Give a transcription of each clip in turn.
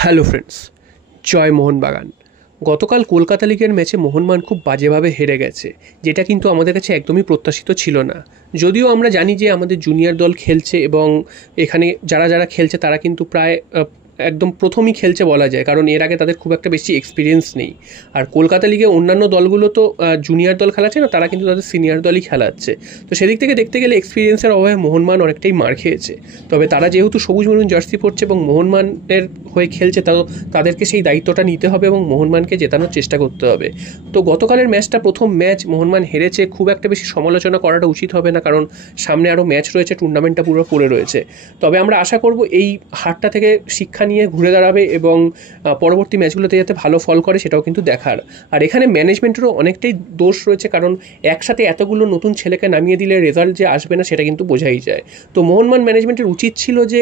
Hello friends, জয় মোহনবাগান। গতকাল কলকাতা লিগের ম্যাচে মোহনবাগান খুব বাজেভাবে হেরে গেছে, যেটা কিন্তু আমাদের কাছে একদমই প্রত্যাশিত ছিল না। যদিও আমরা জানি যে আমাদের জুনিয়র দল খেলছে এবং এখানে যারা যারা খেলছে তারা কিন্তু প্রায় একদম প্রথমই খেলছে বলা যায়, কারণ এর আগে তাদের খুব একটা বেশি এক্সপিরিয়েন্স নেই। আর কলকাতা লিগে অন্যান্য দলগুলো তো জুনিয়র দল খেলাচ্ছে না, তারা কিন্তু তাদের সিনিয়র দলই খেলাচ্ছে। তো সেদিক থেকে দেখতে গেলে এক্সপিরিয়েন্সের অভাবে মোহনবাগান অনেকটাই মার খেয়েছে। তবে তারা যেহেতু সবুজ মরুন জার্সি পরছে এবং মোহনবাগানের হয়ে খেলছে, তো তাদেরকে সেই দায়িত্বটা নিতে হবে এবং মোহনবাগানকে জেতানোর চেষ্টা করতে হবে। তো গতকালের ম্যাচটা প্রথম ম্যাচ, মোহনবাগান হেরেছে, খুব একটা বেশি সমালোচনা করাটা উচিত হবে না, কারণ সামনে আরও ম্যাচ রয়েছে, টুর্নামেন্টটা পুরো পড়ে রয়েছে। তবে আমরা আশা করব এই হারটা থেকে শিক্ষা নিয়ে ঘুরে দাঁড়াবে এবং পরবর্তী ম্যাচগুলোতে যাতে ভালো ফল করে সেটাও কিন্তু দেখার। আর এখানে ম্যানেজমেন্টেরও অনেকটাই দোষ রয়েছে, কারণ একসাথে এতগুলো নতুন ছেলেকে নামিয়ে দিলে রেজাল্ট যে আসবে না সেটা কিন্তু বোঝাই যায়। তো মোহনবাগান ম্যানেজমেন্টের উচিত ছিল যে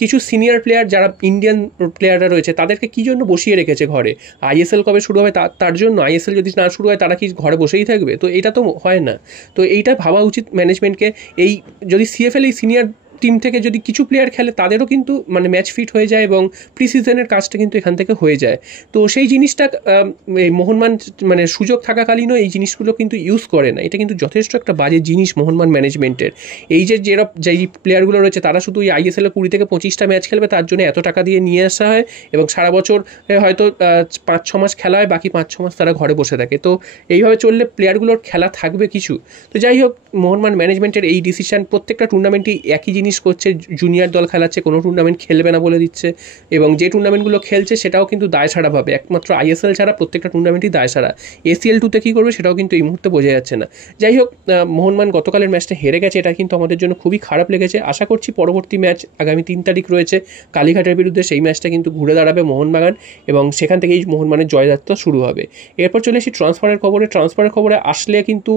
কিছু সিনিয়র প্লেয়ার যারা ইন্ডিয়ান প্লেয়াররা রয়েছে তাদেরকে কী জন্য বসিয়ে রেখেছে ঘরে। আইএসএল কবে শুরু হবে তার জন্য? আইএসএল যদি না শুরু হয় তারা কি ঘরে বসেই থাকবে? তো এটা তো হয় না। তো এইটা ভাবা উচিত ম্যানেজমেন্টকে। এই যদি সিএফএল এই সিনিয়র টিম থেকে যদি কিছু প্লেয়ার খেলে তাদেরও কিন্তু মানে ম্যাচ ফিট হয়ে যায় এবং প্রি সিজনের কাজটা কিন্তু এখান থেকে হয়ে যায়। তো সেই জিনিসটা এই মোহনবাগান মানে সুযোগ থাকাকালীনও এই জিনিসগুলো কিন্তু ইউজ করে না। এটা কিন্তু যথেষ্ট একটা বাজে জিনিস মোহনবাগান ম্যানেজমেন্টের। এই যে যেই প্লেয়ারগুলো রয়েছে তারা শুধু এই আইএসএলে 20 থেকে 25টা ম্যাচ খেলবে, তার জন্য এত টাকা দিয়ে নিয়ে আসা হয় এবং সারা বছর হয়তো 5-6 মাস খেলা হয়, বাকি 5-6 মাস তারা ঘরে বসে থাকে। তো এইভাবে চললে প্লেয়ারগুলোর খেলা থাকবে কিছু? তো যাই হোক, মোহনবাগান ম্যানেজমেন্টের এই ডিসিশন, প্রত্যেকটা টুর্নামেন্টেই একই জিনিস করছে, জুনিয়র দল খেলাচ্ছে, কোনো টুর্নামেন্ট খেলবে না বলে দিচ্ছে এবং যে টুর্নামেন্টগুলো খেলছে সেটাও কিন্তু দায়সারাভাবে, একমাত্র আইএসএল ছাড়া প্রত্যেকটা টুর্নামেন্টই দায়সারা। এসিএল 2তে কী করবে সেটাও কিন্তু এই মুহূর্তে বোঝা যাচ্ছে না। যাই হোক, মোহনবাগান গতকালের ম্যাচটা হেরে গেছে, এটা কিন্তু আমাদের জন্য খুবই খারাপ লেগেছে। আশা করছি পরবর্তী ম্যাচ আগামী 3 তারিখ রয়েছে কালীঘাটের বিরুদ্ধে, সেই ম্যাচটা কিন্তু ঘুরে দাঁড়াবে মোহনবাগান এবং সেখান থেকেই মোহনবাগানের জয়যাত্রা শুরু হবে। এরপর চলে এসেছি ট্রান্সফারের খবরে আসলে কিন্তু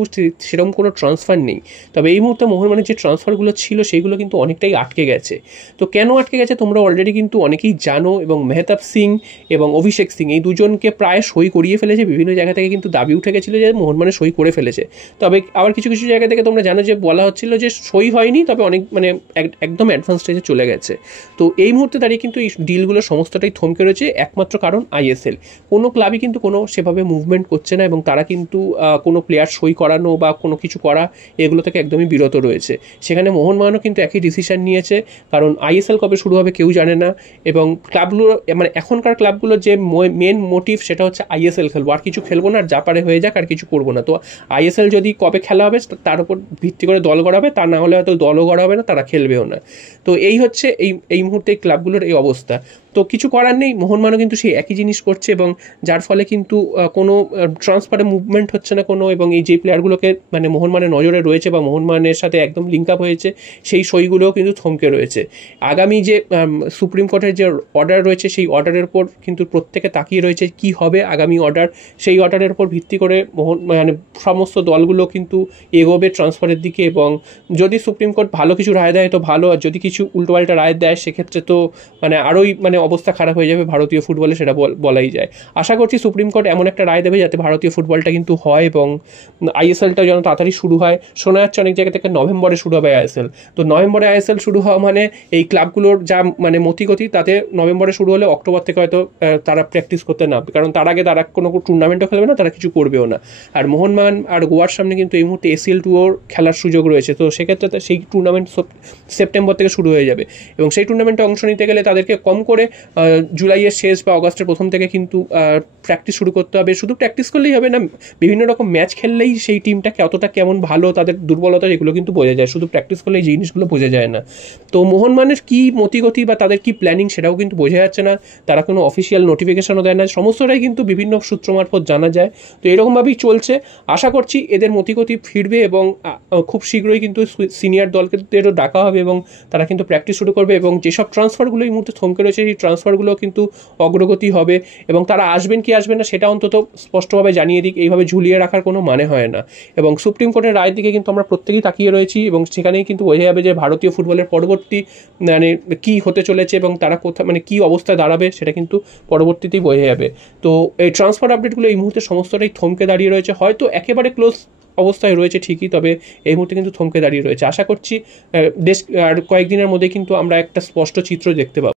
সেরকম কোনো ট্রান্সফার নেই। তবে এই মুহূর্তে মোহনবাগানের যে ট্রান্সফারগুলো ছিল সেইগুলো কিন্তু অনেকটাই আটকে গেছে। তো কেন আটকে গেছে তোমরা অলরেডি কিন্তু অনেকেই জানো, এবং মেহতাব সিং এবং অভিষেক সিং এই দুজনকে প্রায় সই করিয়ে ফেলেছে। বিভিন্ন জায়গা থেকে কিন্তু দাবি উঠে গেছিলো যে মোহনবাগানে সই করে ফেলেছে। তবে আবার কিছু কিছু জায়গা থেকে তোমরা জানো যে বলা হচ্ছিল যে সই হয়নি, তবে অনেক মানে একদম অ্যাডভান্স স্টেজে চলে গেছে। তো এই মুহূর্তে দাঁড়িয়ে কিন্তু এই ডিলগুলো সমস্তটাই থমকে রয়েছে, একমাত্র কারণ আইএসএল। কোনো ক্লাবই কিন্তু কোনো সেভাবে মুভমেন্ট করছে না এবং তারা কিন্তু কোনো প্লেয়ার সই করানো বা কোনো কিছু করা এগুলো থেকে একদমই বিরত রয়েছে। সেখানে মোহনবাগানও কিন্তু একই ডিসিশন নিয়েছে, কারণ আইএসএল কবে শুরু হবে কেউ জানে না এবং ক্লাবগুলো মানে এখনকার ক্লাবগুলোর যে মেন মোটিভ সেটা হচ্ছে আইএসএল খেলবো, আর কিছু খেলবো না, আর যা পারে হয়ে যাক, আর কিছু করবো না। তো আইএসএল যদি কবে খেলা হবে তার উপর ভিত্তি করে দল গড়া হবে, তা না হলে হয়তো দলও গড়া হবে না, তারা খেলবেও না। তো এই হচ্ছে এই মুহূর্তে ক্লাবগুলোর এই অবস্থা। তো কিছু করার নেই, মোহনবাগানও কিন্তু সেই একই জিনিস করছে এবং যার ফলে কিন্তু কোনো ট্রান্সফারে মুভমেন্ট হচ্ছে না কোনো, এবং এই যে প্লেয়ারগুলোকে মানে মোহনবাগানের নজরে রয়েছে বা মোহনবাগানের সাথে একদম লিঙ্ক আপ হয়েছে সেই সইগুলোও কিন্তু থমকে রয়েছে। আগামী যে সুপ্রিম কোর্টের যে অর্ডার রয়েছে সেই অর্ডারের উপর কিন্তু প্রত্যেকে তাকিয়ে রয়েছে কি হবে আগামী অর্ডার। সেই অর্ডারের উপর ভিত্তি করে মানে সমস্ত দলগুলো কিন্তু এগোবে ট্রান্সফারের দিকে, এবং যদি সুপ্রিম কোর্ট ভালো কিছু রায় দেয় তো ভালো, আর যদি কিছু উল্টোপাল্টা রায় দেয় সেক্ষেত্রে তো মানে আরোই মানে অবস্থা খারাপ হয়ে যাবে ভারতীয় ফুটবলে, সেটা বলাই যায়। আশা করছি সুপ্রিম কোর্ট এমন একটা রায় দেবে যাতে ভারতীয় ফুটবলটা কিন্তু হয় এবং আইএসএলটা যেন তাড়াতাড়ি শুরু হয়। শোনা যাচ্ছে অনেক জায়গা থেকে নভেম্বরে শুরু হবে আইএসএল। তো নভেম্বরে আইএসএল শুরু হওয়া মানে এই ক্লাবগুলোর যা মানে মতিগতি, তাতে নভেম্বরে শুরু হলে অক্টোবর থেকে হয়তো তারা প্র্যাকটিস করতে নামবে, কারণ তার আগে তারা কোনো টুর্নামেন্টও খেলবে না, তারা কিছু করবেও না। আর মোহনবাগান আর গোয়ার সামনে কিন্তু এই মুহূর্তে এসিএল 2 খেলার সুযোগ রয়েছে। তো সেক্ষেত্রে সেই টুর্নামেন্ট সেপ্টেম্বর থেকে শুরু হয়ে যাবে এবং সেই টুর্নামেন্টে অংশ নিতে গেলে তাদেরকে কম করে জুলাইয়ের শেষ বা অগাস্টের প্রথম থেকে কিন্তু প্র্যাকটিস শুরু করতে হবে। শুধু প্র্যাকটিস করলেই হবে না, বিভিন্ন রকম ম্যাচ খেললেই সেই টিমটাকে অতটা কেমন ভালো, তাদের দুর্বলতা এগুলো কিন্তু বোঝা যায়। শুধু প্র্যাকটিস করলে এই জিনিসগুলো বোঝা যায় না। তো মোহনবাগানের কী মতিগতি বা তাদের কী প্ল্যানিং সেটাও কিন্তু বোঝা যাচ্ছে না, তারা কোনো অফিসিয়াল নোটিফিকেশনও দেয় না, সমস্তটাই কিন্তু বিভিন্ন সূত্র মারফত জানা যায়। তো এরকমভাবেই চলছে। আশা করছি এদের মতিগতি ফিরবে এবং খুব শীঘ্রই কিন্তু সিনিয়র দলদেরও ডাকা হবে এবং তারা কিন্তু প্র্যাকটিস শুরু করবে, এবং যেসব ট্রান্সফারগুলো এই মুহূর্তে থমকে রয়েছে সেই ট্রান্সফারগুলো কিন্তু অগ্রগতি হবে এবং তারা আসবেন কি আসবেন না সেটা অন্তত স্পষ্টভাবে জানিয়ে দিক। এইভাবে ঝুলিয়ে রাখার কোনো মানে হয় না এবং সুপ্রিম কোর্টের রায়ের দিকে কিন্তু আমরা প্রত্যেকেই তাকিয়ে রয়েছি এবং সেখানেই কিন্তু বোঝা যাবে যে ভারতীয় ফুটবলের পরবর্তী মানে কী হতে চলেছে এবং তারা কোথায় মানে কী অবস্থায় দাঁড়াবে সেটা কিন্তু পরবর্তীতেই বোঝা যাবে। তো এই ট্রান্সফার আপডেটগুলো এই মুহূর্তে সমস্তটাই থমকে দাঁড়িয়ে রয়েছে, হয়তো একেবারে ক্লোজ অবস্থায় রয়েছে ঠিকই, তবে এই মুহূর্তে কিন্তু থমকে দাঁড়িয়ে রয়েছে। আশা করছি বেশ আর কয়েকদিনের মধ্যে কিন্তু আমরা একটা স্পষ্ট চিত্র দেখতে পাবো।